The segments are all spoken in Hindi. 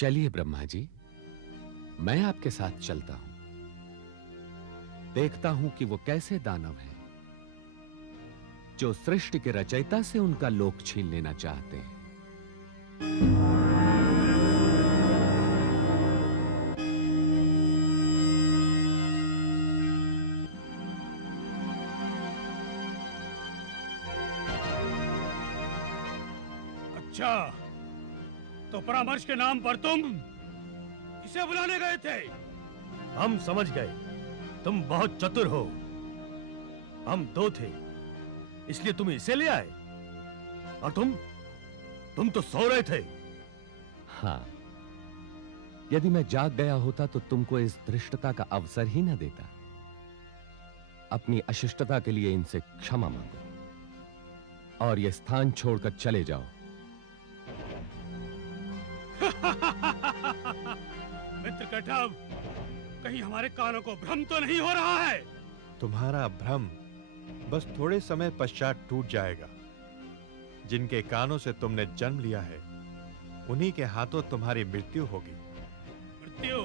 चलिए ब्रह्मा जी, मैं आपके साथ चलता हूं। देखता हूं कि वो कैसे दानव हैं जो सृष्टि के रचयिता से उनका लोक छीन लेना चाहते हैं। अच्छा, तो परामर्श के नाम पर तुम इसे बुलाने गए थे? हम समझ गए, तुम बहुत चतुर हो। हम दो थे, इसलिए तुम इसे ले आए। और तुम तो सो रहे थे। हां, यदि मैं जाग गया होता तो तुमको इस धृष्टता का अवसर ही न देता। अपनी अशिष्टता के लिए इनसे क्षमा मांगो और यह स्थान छोड़कर चले जाओ। मित्र कठव, कहीं हमारे कानों को भ्रम तो नहीं हो रहा है? तुम्हारा भ्रम बस थोड़े समय पश्चात टूट जाएगा। जिनके कानों से तुमने जन्म लिया है, उन्हीं के हाथों तुम्हारी मृत्यु होगी। मृत्यु?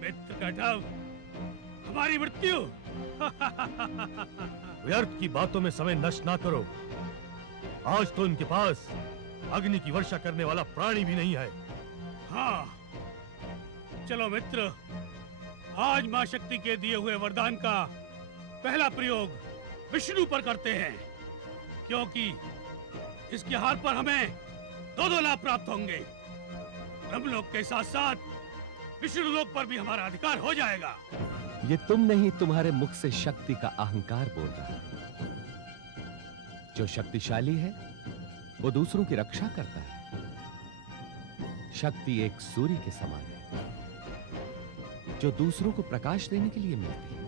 मित्र कठव, हमारी मृत्यु? व्यर्थ की बातों में समय नष्ट ना करो। आज तो इनके पास अग्नि की वर्षा करने वाला प्राणी भी नहीं है। हाँ, चलो मित्र, आज मां शक्ति के दिए हुए वरदान का पहला प्रयोग विष्णु पर करते हैं, क्योंकि इसके हार पर हमें दो लाभ प्राप्त होंगे। ब्रह्मलोक के साथ साथ विष्णु लोक पर भी हमारा अधिकार हो जाएगा। ये तुम नहीं, तुम्हारे मुख से शक्ति का अहंकार बोल रहा है। जो शक्तिशाली है वो दूसरों की रक्षा करता है। शक्ति एक सूर्य के समान है जो दूसरों को प्रकाश देने के लिए मिलती है,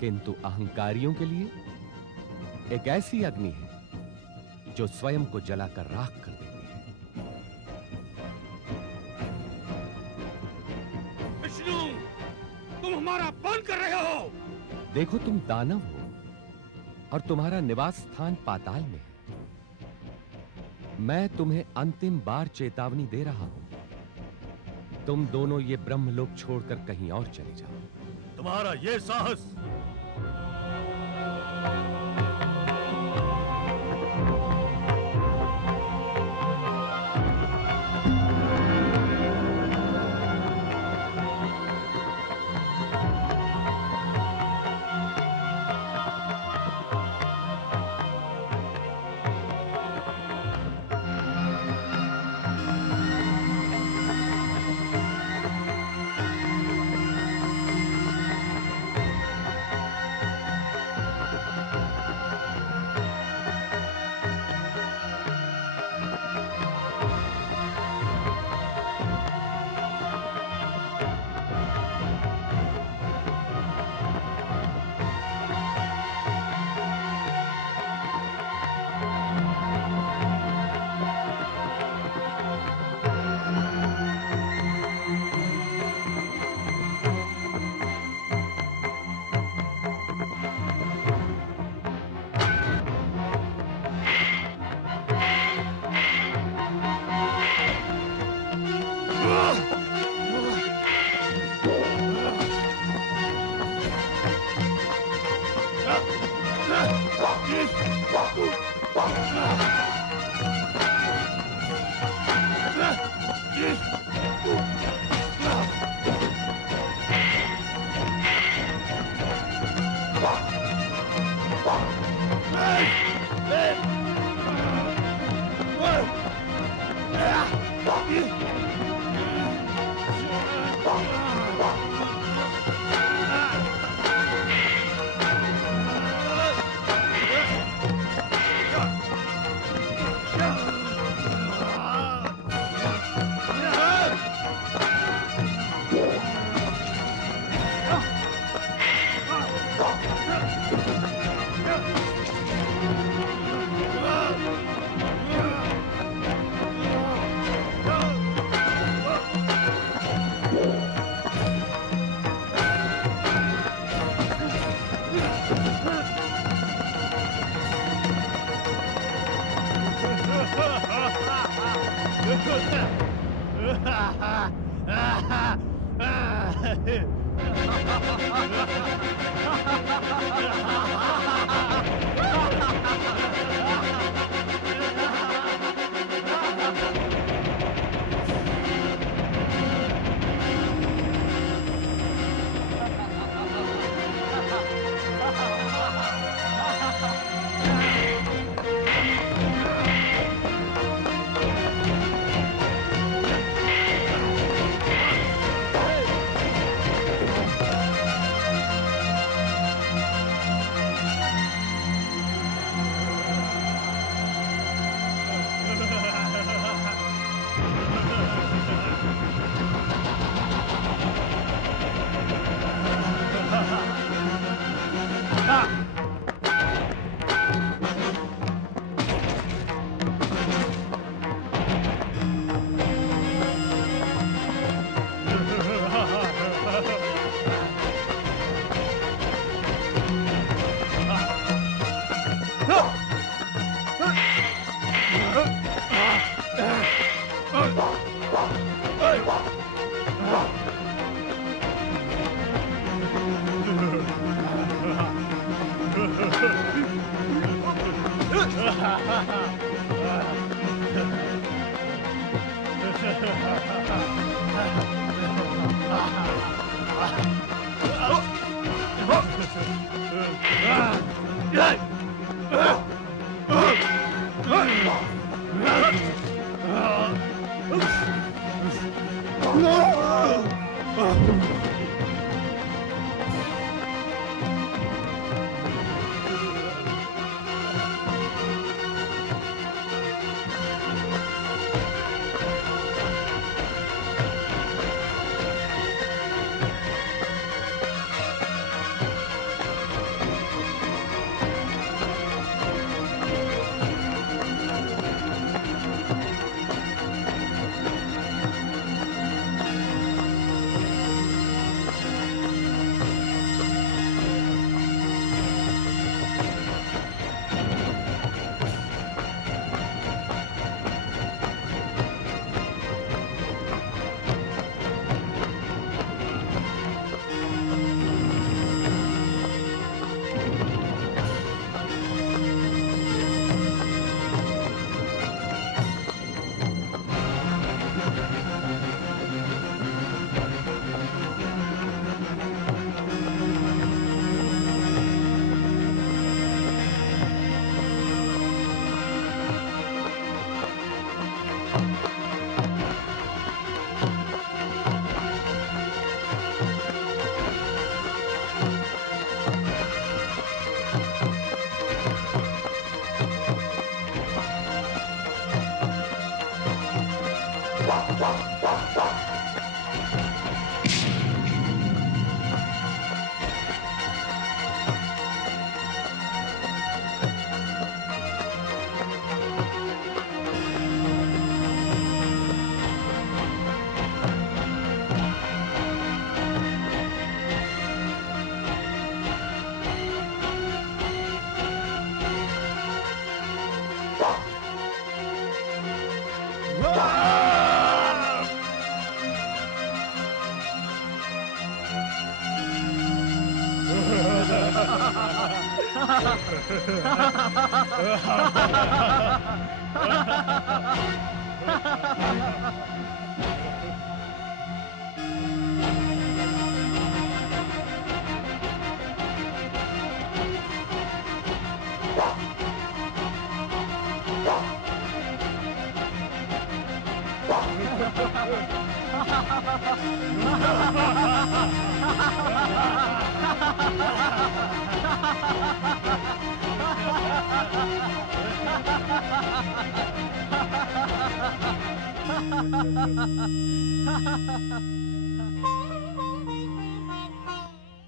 किंतु अहंकारियों के लिए एक ऐसी अग्नि है जो स्वयं को जलाकर राख कर देती है। विष्णु, तुम हमारा अपमान कर रहे हो। देखो, तुम दानव हो और तुम्हारा निवास स्थान पाताल में है। मैं तुम्हें अंतिम बार चेतावनी दे रहा हूं। तुम दोनों ये ब्रह्मलोक छोड़कर कहीं और चले जाओ। तुम्हारा ये साहस!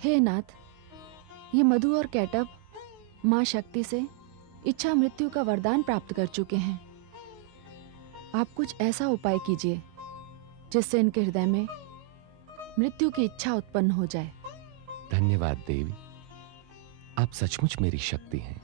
हे नाथ, ये मधु और कैटअप माँ शक्ति से इच्छा मृत्यु का वरदान प्राप्त कर चुके हैं। आप कुछ ऐसा उपाय कीजिए जिससे इनके हृदय में मृत्यु की इच्छा उत्पन्न हो जाए। धन्यवाद देवी, आप सचमुच मेरी शक्ति हैं।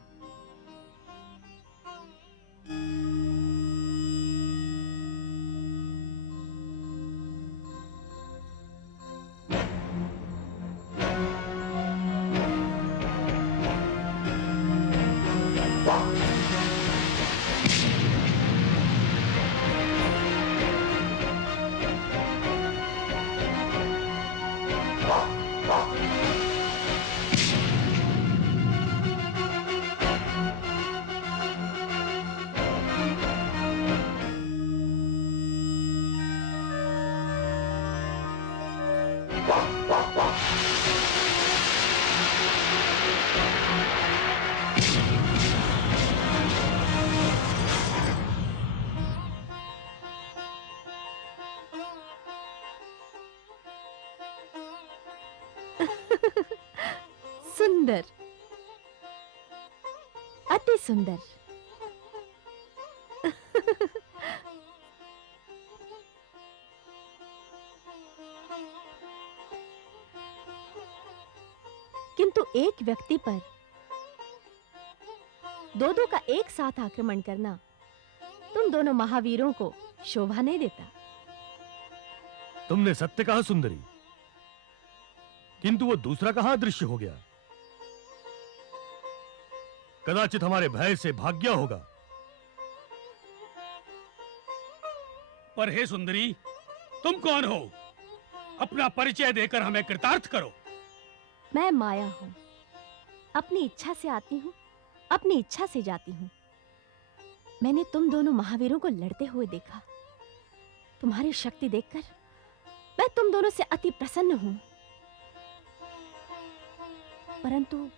सुंदर, अति सुंदर। किंतु एक व्यक्ति पर दो का एक साथ आक्रमण करना तुम दोनों महावीरों को शोभा नहीं देता। तुमने सत्य कहा सुंदरी, किंतु वो दूसरा कहां अदृश्य हो गया? कदाचित हमारे भय से भाग गया होगा। पर हे सुंदरी, तुम कौन हो? अपना परिचय देकर हमें कृतार्थ करो। मैं माया हूं, अपनी इच्छा से आती हूं, अपनी इच्छा से जाती हूं। मैंने तुम दोनों महावीरों को लड़ते हुए देखा। तुम्हारी शक्ति देखकर मैं तुम दोनों से अति प्रसन्न हूं। परंतु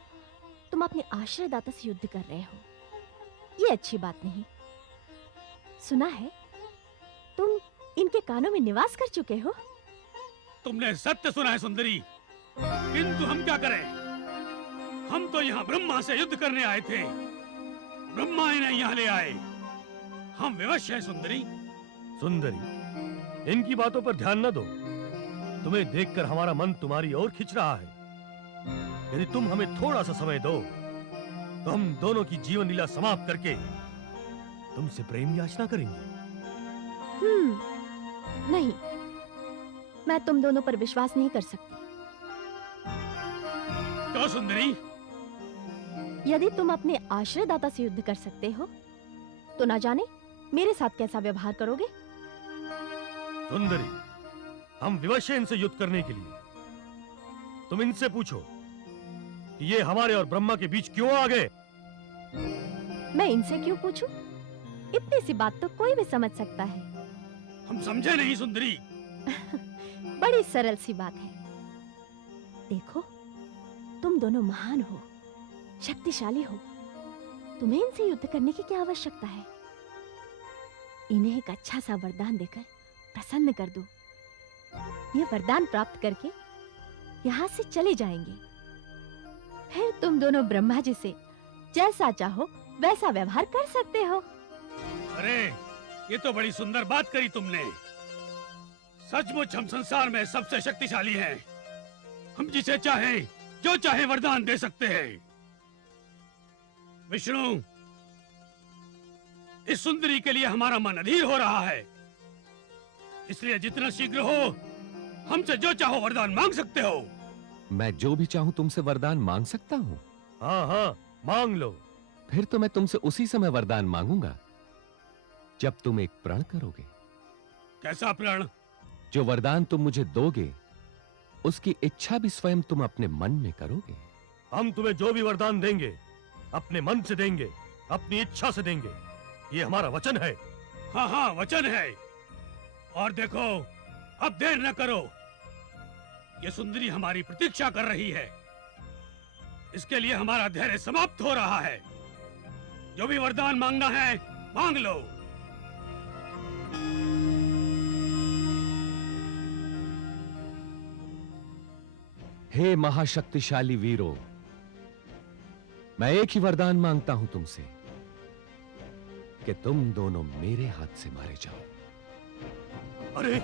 तुम अपने आश्रयदाता से युद्ध कर रहे हो, ये अच्छी बात नहीं। सुना है तुम इनके कानों में निवास कर चुके हो। तुमने सत्य सुना है सुंदरी, किंतु हम क्या करें? हम तो यहाँ ब्रह्मा से युद्ध करने आए थे, ब्रह्मा इन्हें यहाँ ले आए। हम विवश हैं सुंदरी। सुंदरी, इनकी बातों पर ध्यान न दो। तुम्हें देखकर हमारा मन तुम्हारी ओर खिंच रहा है। यदि तुम हमें थोड़ा सा समय दो तो हम दोनों की जीवन लीला समाप्त करके तुमसे प्रेम याचना करेंगे। नहीं, मैं तुम दोनों पर विश्वास नहीं कर सकती। क्यों सुंदरी? यदि तुम अपने आश्रयदाता से युद्ध कर सकते हो तो ना जाने मेरे साथ कैसा व्यवहार करोगे। सुंदरी, हम विवश हैं इनसे युद्ध करने के लिए। तुम इनसे पूछो कि ये हमारे और ब्रह्मा के बीच क्यों आ गए। मैं इनसे क्यों पूछूं? इतनी सी बात तो कोई भी समझ सकता है। हम समझे नहीं सुंदरी। बड़ी सरल सी बात है। देखो, तुम दोनों महान हो, शक्तिशाली हो, तुम्हें इनसे युद्ध करने की क्या आवश्यकता है? इन्हें एक अच्छा सा वरदान देकर प्रसन्न कर दो। ये वरदान प्राप्त करके यहाँ से चले जाएंगे। फिर तुम दोनों ब्रह्मा जी से जैसा चाहो वैसा व्यवहार कर सकते हो। अरे, ये तो बड़ी सुंदर बात करी तुमने। सचमुच हम संसार में सबसे शक्तिशाली हैं। हम जिसे चाहें, जो चाहे वरदान दे सकते हैं। विष्णु, इस सुंदरी के लिए हमारा मन अधीर हो रहा है, इसलिए जितना शीघ्र हो हमसे जो चाहो वरदान मांग सकते हो। मैं जो भी चाहूं तुमसे वरदान मांग सकता हूं। हाँ हाँ, मांग लो। फिर तो मैं तुमसे उसी समय वरदान मांगूंगा जब तुम एक प्रण करोगे। कैसा प्रण? जो वरदान तुम मुझे दोगे उसकी इच्छा भी स्वयं तुम अपने मन में करोगे। हम तुम्हें जो भी वरदान देंगे अपने मन से देंगे, अपनी इच्छा से देंगे। ये हमारा वचन है। हाँ हाँ, वचन है। और देखो, अब देर न करो। ये सुंदरी हमारी प्रतीक्षा कर रही है। इसके लिए हमारा धैर्य समाप्त हो रहा है। जो भी वरदान मांगना है मांग लो। हे महाशक्तिशाली वीरों, मैं एक ही वरदान मांगता हूं तुमसे कि तुम दोनों मेरे हाथ से मारे जाओ। अरे,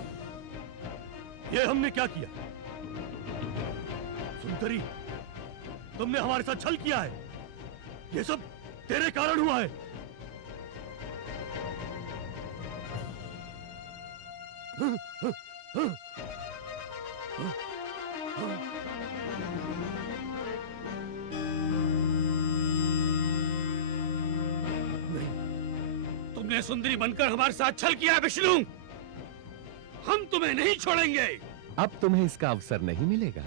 ये हमने क्या किया? सुंदरी, तुमने हमारे साथ छल किया है। ये सब तेरे कारण हुआ है। तुमने सुंदरी बनकर हमारे साथ छल किया है विष्णु। हम तुम्हें नहीं छोड़ेंगे। अब तुम्हें इसका अवसर नहीं मिलेगा।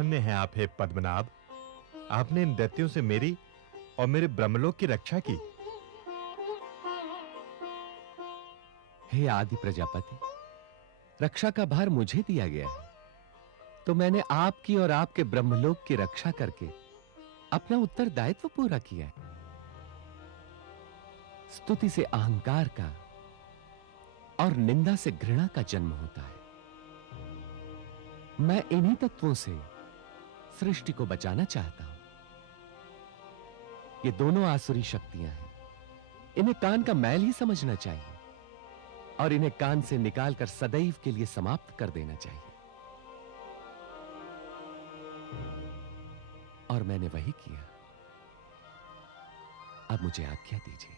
धन्य हैं आप हे पद्मनाभ। आपने इन दैत्यों से मेरी और मेरे ब्रह्मलोक की रक्षा की। हे आदि प्रजापति, रक्षा का भार मुझे दिया गया है, तो मैंने आपकी और आपके ब्रह्मलोक की रक्षा करके अपना उत्तरदायित्व पूरा किया है। स्तुति से अहंकार का और निंदा से घृणा का जन्म होता है। मैं इन्हीं तत्वों से सृष्टि को बचाना चाहता हूं। ये दोनों आसुरी शक्तियां हैं, इन्हें कान का मैल ही समझना चाहिए और इन्हें कान से निकालकर सदैव के लिए समाप्त कर देना चाहिए। और मैंने वही किया। अब मुझे आज्ञा दीजिए।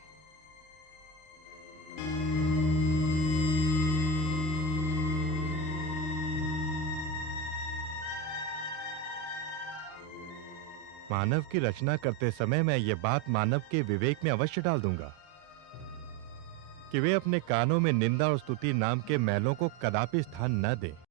मानव की रचना करते समय मैं ये बात मानव के विवेक में अवश्य डाल दूंगा कि वे अपने कानों में निंदा और स्तुति नाम के मैलों को कदापि स्थान न दें।